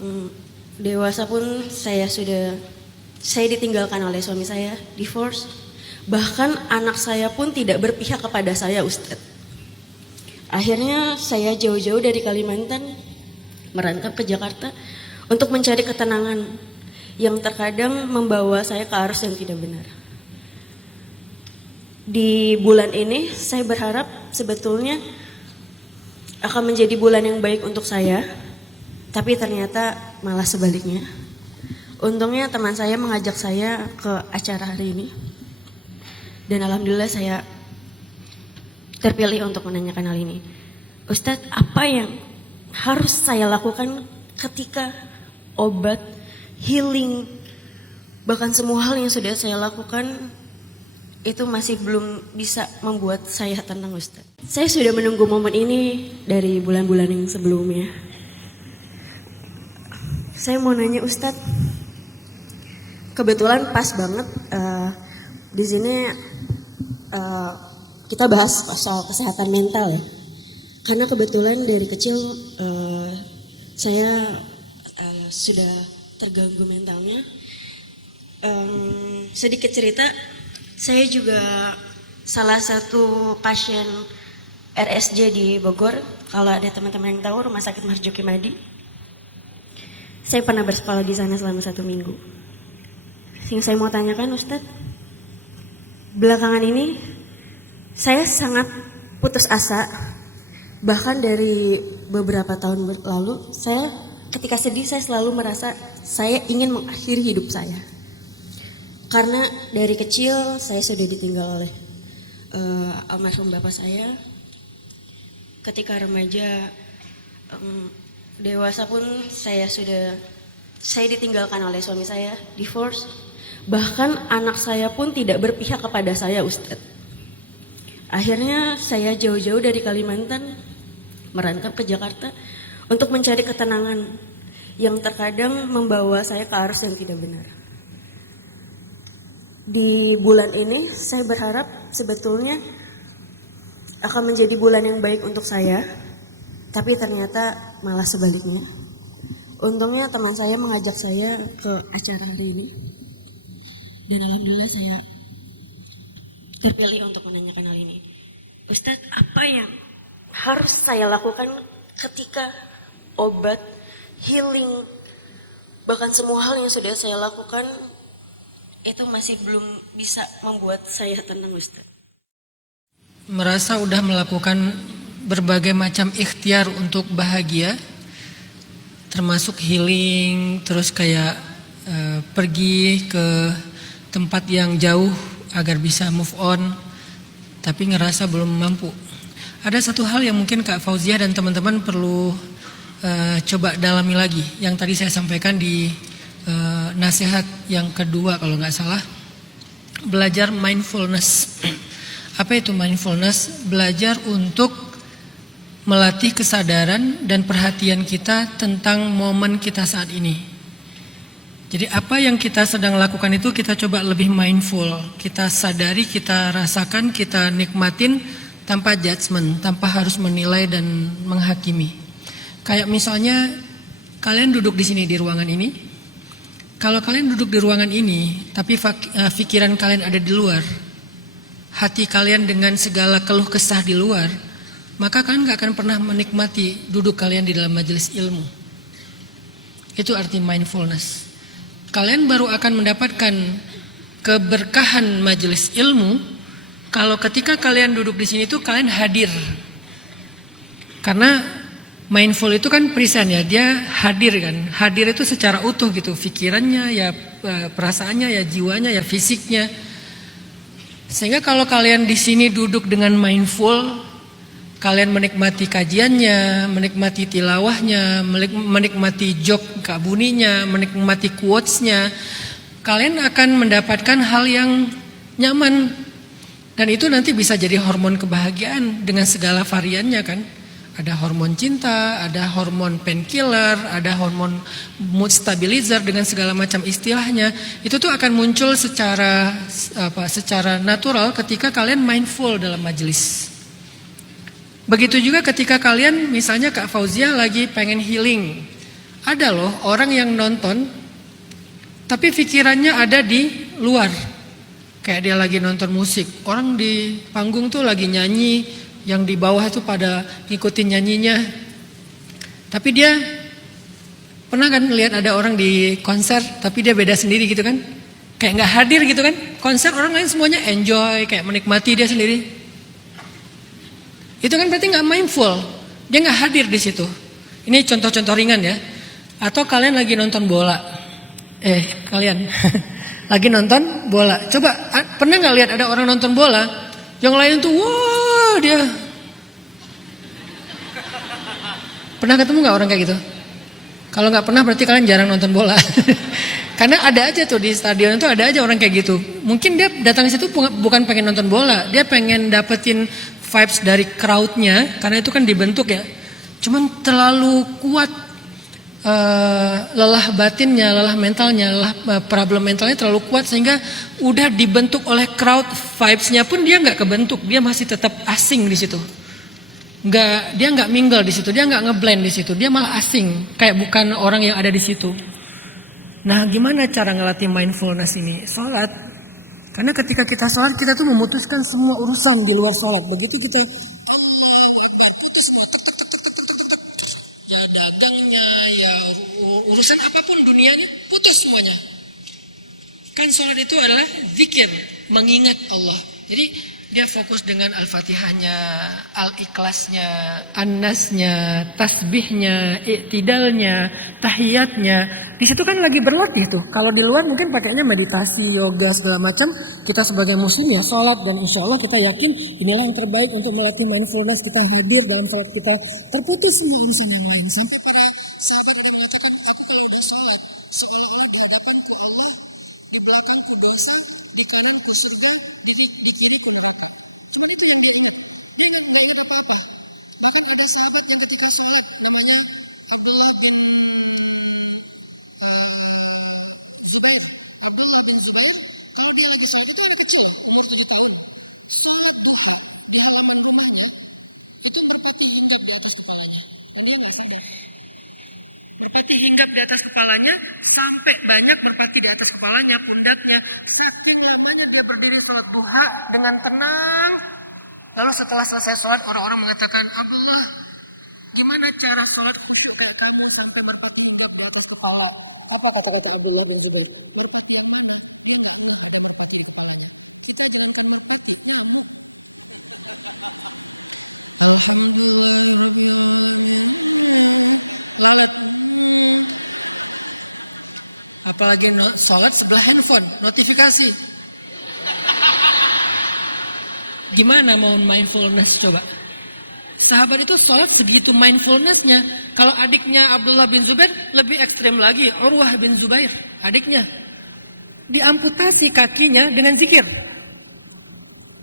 Em, Dewasa pun saya ditinggalkan oleh suami saya, divorce. Bahkan anak saya pun tidak berpihak kepada saya, Ustadz. Akhirnya saya jauh-jauh dari Kalimantan merantau ke Jakarta untuk mencari ketenangan yang terkadang membawa saya ke arus yang tidak benar. Di bulan ini saya berharap sebetulnya akan menjadi bulan yang baik untuk saya, tapi ternyata malah sebaliknya. Untungnya teman saya mengajak saya ke acara hari ini, dan alhamdulillah saya terpilih untuk menanyakan hal ini. Ustadz, apa yang harus saya lakukan ketika obat, healing, bahkan semua hal yang sudah saya lakukan itu masih belum bisa membuat saya tenang, Ustadz? Saya sudah menunggu momen ini dari bulan-bulan yang sebelumnya. Saya mau nanya Ustadz, kebetulan pas banget di sini kita bahas soal kesehatan mental ya. Karena kebetulan dari kecil saya sudah terganggu mentalnya. Sedikit cerita, saya juga salah satu pasien RSJ di Bogor. Kalau ada teman-teman yang tahu, Rumah Sakit Marzuki Madi. Saya pernah bersekolah di sana selama 1 minggu. Yang saya mau tanyakan Ustadz, belakangan ini saya sangat putus asa. Bahkan dari beberapa tahun lalu, saya ketika sedih saya selalu merasa saya ingin mengakhiri hidup saya. Karena dari kecil saya sudah ditinggal oleh almarhum bapak saya. Ketika remaja, dewasa pun saya ditinggalkan oleh suami saya, divorce. Bahkan anak saya pun tidak berpihak kepada saya, Ustadz. Akhirnya saya jauh-jauh dari Kalimantan merantau ke Jakarta untuk mencari ketenangan yang terkadang membawa saya ke arus yang tidak benar. Di bulan ini saya berharap sebetulnya akan menjadi bulan yang baik untuk saya, tapi ternyata malah sebaliknya. Untungnya teman saya mengajak saya ke acara hari ini, dan alhamdulillah saya terpilih untuk menanyakan hal ini. Ustadz, apa yang harus saya lakukan ketika obat, healing, bahkan semua hal yang sudah saya lakukan itu masih belum bisa membuat saya tenang, Ustaz? Merasa udah melakukan berbagai macam ikhtiar untuk bahagia, termasuk healing, terus kayak pergi ke tempat yang jauh agar bisa move on, tapi ngerasa belum mampu. Ada satu hal yang mungkin Kak Fauziah dan teman-teman perlu coba dalami lagi, yang tadi saya sampaikan di nasihat yang kedua kalau nggak salah, belajar mindfulness. Apa itu mindfulness? Belajar untuk melatih kesadaran dan perhatian kita tentang momen kita saat ini. Jadi apa yang kita sedang lakukan itu kita coba lebih mindful, kita sadari, kita rasakan, kita nikmatin tanpa judgement, tanpa harus menilai dan menghakimi. Kayak misalnya kalian duduk di sini di ruangan ini. Kalau kalian duduk di ruangan ini, tapi pikiran kalian ada di luar, hati kalian dengan segala keluh kesah di luar, maka kalian gak akan pernah menikmati duduk kalian di dalam majelis ilmu. Itu arti mindfulness. Kalian baru akan mendapatkan keberkahan majelis ilmu kalau ketika kalian duduk di sini tuh kalian hadir. Karena mindful itu kan present ya, dia hadir kan. Hadir itu secara utuh gitu, pikirannya ya, perasaannya ya, jiwanya ya, fisiknya. Sehingga kalau kalian di sini duduk dengan mindful, kalian menikmati kajiannya, menikmati tilawahnya, menikmati joke Kak Buninya, menikmati quotes-nya, kalian akan mendapatkan hal yang nyaman. Dan itu nanti bisa jadi hormon kebahagiaan dengan segala variannya kan. Ada hormon cinta, ada hormon painkiller, ada hormon mood stabilizer dengan segala macam istilahnya. Itu tuh akan muncul secara natural ketika kalian mindful dalam majelis. Begitu juga ketika kalian misalnya Kak Fauziah lagi pengen healing, Ada loh orang yang nonton, tapi pikirannya ada di luar. Kayak dia lagi nonton musik, orang di panggung tuh lagi nyanyi, yang di bawah tuh pada ngikutin nyanyinya. Tapi dia pernah kan lihat ada orang di konser, tapi dia beda sendiri gitu kan? Kayak nggak hadir gitu kan? Konser orang lain semuanya enjoy, kayak menikmati, dia sendiri. Itu kan berarti nggak mindful, dia nggak hadir di situ. Ini contoh-contoh ringan ya. Atau kalian lagi nonton bola, kalian lagi nonton bola. Coba pernah nggak lihat ada orang nonton bola, yang lain tuh wah dia. Pernah ketemu nggak orang kayak gitu? Kalau nggak pernah berarti kalian jarang nonton bola. Karena ada aja tuh di stadion itu ada aja orang kayak gitu. Mungkin dia datang ke situ bukan pengen nonton bola, dia pengen dapetin vibes dari crowdnya, karena itu kan dibentuk ya. Cuman terlalu kuat lelah batinnya, lelah mentalnya, lelah problem mentalnya terlalu kuat sehingga udah dibentuk oleh crowd, vibesnya pun dia nggak kebentuk, dia masih tetap asing di situ. Dia nggak mingle di situ, dia nggak ngeblend di situ, dia malah asing, kayak bukan orang yang ada di situ. Nah, gimana cara ngelatih mindfulness ini? Sholat. Karena ketika kita sholat, kita tuh memutuskan semua urusan di luar sholat. Begitu kita putus semua, ya dagangnya, ya urusan apapun dunianya, putus semuanya. Kan sholat itu adalah zikir, mengingat Allah. Jadi dia fokus dengan Al-Fatihahnya, Al-Ikhlasnya, An-Nasnya, tasbihnya, i'tidalnya, tahiyatnya. Di situ kan lagi berlatih tuh. Kalau di luar mungkin pakainya meditasi, yoga, segala macam. Kita sebagai muslim ya sholat, dan insya Allah kita yakin inilah yang terbaik untuk melatih mindfulness. Kita hadir dalam sholat kita, terputus semua urusan yang lain. Sampai para sahabat mengatakan, aku yang sholat, seolah di hadapan ke Allah, di belakang ke dosa, di kanan ke surga, di kiri ke neraka. Cuma itu yang dia ingat. Dia nggak ingat apa-apa. Bahkan ada sahabat yang ketika sholat, namanya Abdullah bin Zubair. Abdullah bin Zubair, kalau dia lagi sholat itu anak kecil, umur 7 tahun. Sholat duha, doa malam Ramadan, itu merpati hinggap di atas kepalanya. Dia nggak sadar. Merpati hinggap di atas kepalanya, sampai banyak merpati di atas kepalanya, pundaknya. Saking nyamannya dia berdiri sholat duha dengan tenang. Lalu setelah selesai sholat, orang-orang mengatakan, Abdullah, gimana cara sholat khusyuk kami sampai merpati hinggap di atas kepala? Apa kata-kata Abdullah bin Zubair? Apalagi sholat sebelah handphone, notifikasi. Gimana mau mindfulness coba? Sahabat itu sholat segitu mindfulnessnya. Kalau adiknya Abdullah bin Zubair lebih ekstrem lagi, Urwah bin Zubair, adiknya diamputasi kakinya dengan zikir.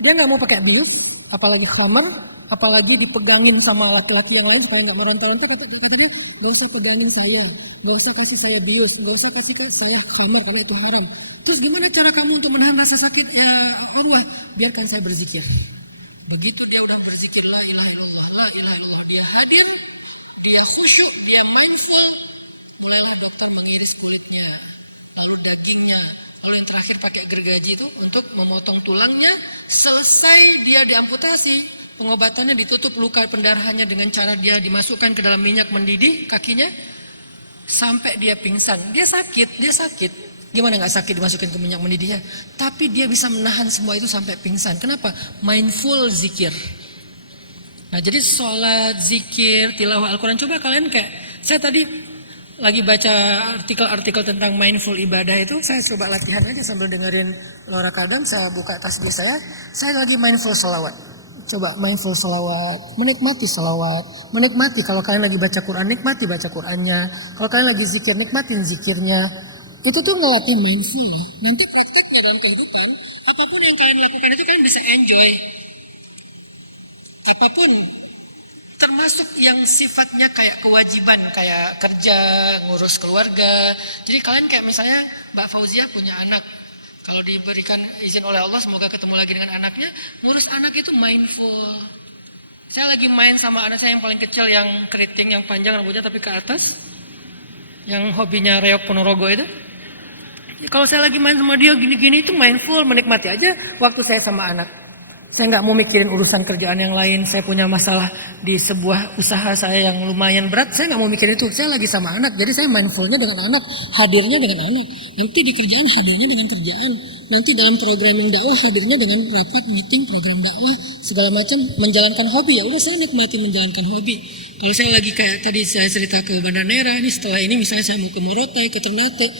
Dia nggak mau pakai bius, apalagi khamar, apalagi dipegangin sama laki-laki yang lain supaya nggak meronta-ronta. Kata dia, nggak usah pegangin saya, nggak usah kasih saya bius, nggak usah kasih saya khamar karena itu haram. Terus gimana cara kamu untuk menahan rasa sakit? Ya Allah, biarkan saya berzikir. Begitu dia udah berzikir, la ilaha illallah, la ilaha illallah, dia hadir, dia khusyuk, dia mindful, mulailah dokter mengiris kulitnya, lalu dagingnya, lalu yang terakhir pakai gergaji itu untuk memotong tulangnya. Selesai dia diamputasi, pengobatannya ditutup luka pendarahannya dengan cara dia dimasukkan ke dalam minyak mendidih kakinya sampai dia pingsan. Dia sakit. Gimana nggak sakit dimasukin ke minyak mendidihnya? Tapi dia bisa menahan semua itu sampai pingsan. Kenapa? Mindful zikir. Nah jadi sholat, zikir, tilawah Al-Quran. Coba kalian kayak, saya tadi lagi baca artikel-artikel tentang mindful ibadah itu, saya coba latihan aja sambil dengerin Laura Kadam, saya buka tasbih saya lagi mindful salawat. Coba mindful salawat, menikmati salawat, menikmati kalau kalian lagi baca Quran, nikmati baca Qurannya. Kalau kalian lagi zikir, nikmatin zikirnya. Itu tuh ngelatih mindful loh. Nanti prakteknya dalam kehidupan, apapun yang kalian lakukan itu kalian bisa enjoy. Apapun. Termasuk yang sifatnya kayak kewajiban, kayak kerja, ngurus keluarga. Jadi kalian kayak misalnya Mbak Fauzia punya anak. Kalau diberikan izin oleh Allah, semoga ketemu lagi dengan anaknya. Ngurus anak itu mindful. Saya lagi main sama anak saya yang paling kecil, yang keriting, yang panjang rambutnya tapi ke atas. yang hobinya Reok Ponorogo itu. Ya, kalau saya lagi main sama dia gini-gini itu mindful, menikmati aja waktu saya sama anak. Saya nggak mau mikirin urusan kerjaan yang lain. Saya punya masalah di sebuah usaha saya yang lumayan berat. Saya nggak mau mikirin itu. Saya lagi sama anak. Jadi saya mindfulnya dengan anak, hadirnya dengan anak. Nanti di kerjaan hadirnya dengan kerjaan. Nanti dalam programming dakwah hadirnya dengan rapat, meeting, program dakwah, segala macam. Menjalankan hobi, ya udah saya nikmati menjalankan hobi. Kalau saya lagi kayak tadi saya cerita ke Banda Nera, ini setelah ini misalnya saya mau ke Morotai, ke Ternate,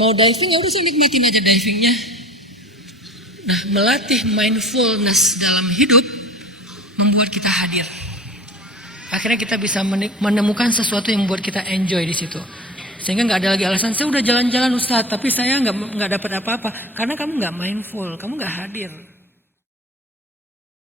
mau diving, ya udah saya nikmatin aja divingnya. Nah, melatih mindfulness dalam hidup membuat kita hadir. Akhirnya kita bisa menemukan sesuatu yang membuat kita enjoy di situ. Sehingga nggak ada lagi alasan, saya udah jalan-jalan Ustaz, tapi saya nggak dapat apa-apa. Karena kamu nggak mindful, kamu nggak hadir.